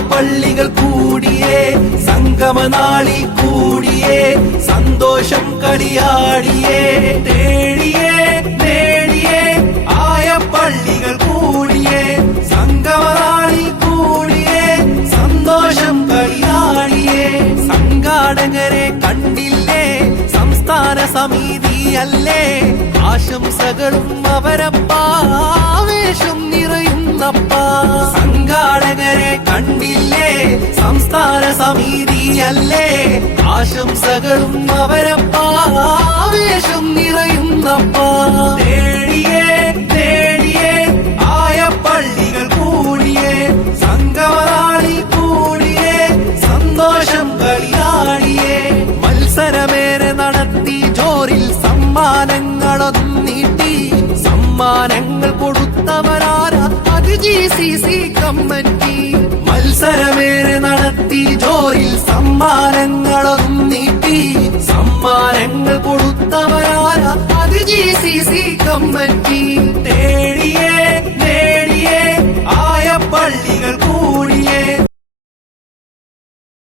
ആയപ്പള്ളികൾ കൂടിയേ സംഗമനാളിൽ കൂടിയേ സന്തോഷം കളിയാടിയേ തേടിയേ നേടിയേ ആയപ്പള്ളികൾ കൂടിയേ സംഗമനാളിൽ കൂടിയേ സന്തോഷം കളിയാടിയേ സംഘാടകരെ കണ്ടില്ലേ സംസ്ഥാന സമിതിയല്ലേ ആശംസകളും അവരപ്പാവേശം നിറയുന്നപ്പ സംഘാടകരെ കണ്ടില്ലേ സംസ്ഥാന സമിതിയല്ലേ ആശംസകളും അവരപ്പാവേശം നിറയുന്നപ്പ തേടിയേ തേടിയേ ആയപ്പള്ളികൾ കൂടിയേ സംഗമനാളിൽ കൂടിയേ സന്തോഷം കളിയാടിയേ മത്സരമേറെ നടത്തി ജോറിൽ സമ്മാനങ്ങളൊന്നും നീട്ടി സമ്മാനങ്ങൾ കൊടുത്തവരാരാ അത് GCC കമ്മിറ്റി മത്സരമേറെ നടത്തി ജോറിൽ സമ്മാനങ്ങളൊന്നും നീട്ടി സമ്മാനങ്ങൾ കൊടുത്തവരാരാ അത് GCC കമ്മിറ്റി